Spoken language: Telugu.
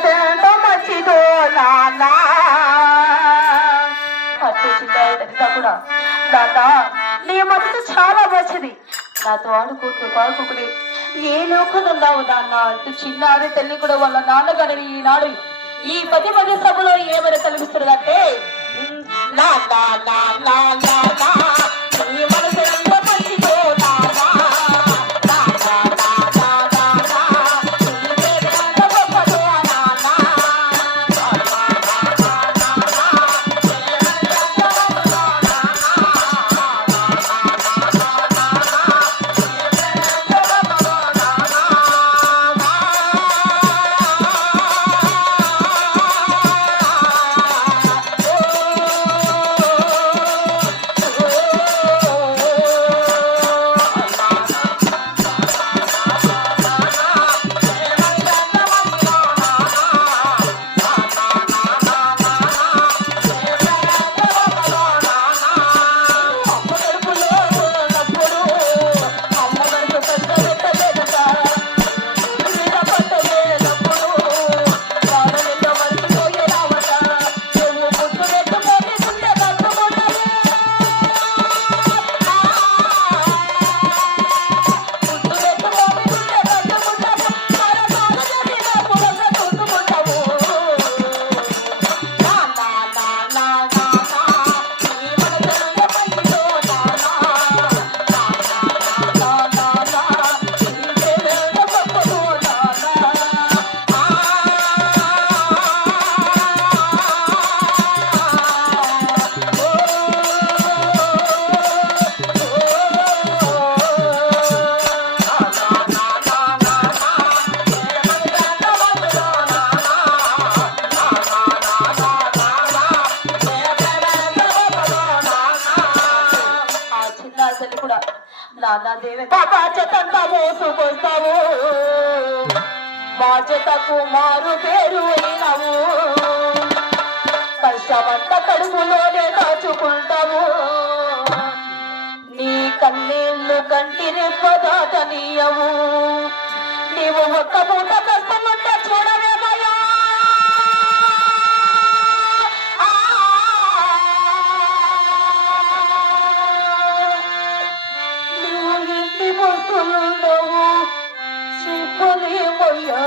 మనసెంత మంచిదో నాన్న అట్టు చిన్న కూడా నాన్న నీ మనసు చాలా మంచిది. నాతో ఆడుకుంటూ పాడుకుని ఏ లోకనున్నావు నాన్న అంటూ చిన్నారి తల్లి కూడా వాళ్ళ నాన్నగారిని ఈనాడు ఈ 10 సభలో ఏమైనా కనిపిస్తున్నదంటే నా నా నా నా నా నా నీ మనసు ఎంత మంచిదో నాన్న బాధ్యతంతా మోసుకొస్తావు బాధ్యతకు మారు పేరు అయినవు కష్టమంత కడుపులోనే దాచుకుంటావు నీ కన్నీళ్లు కంటి రెప్పదాటనీయవు నీవు ఒక్క పూట కష్టమంతా చూడవేమయ్యా నువ్వు ఇంటి బొట్టులుండవు చెప్పలేమయ్యా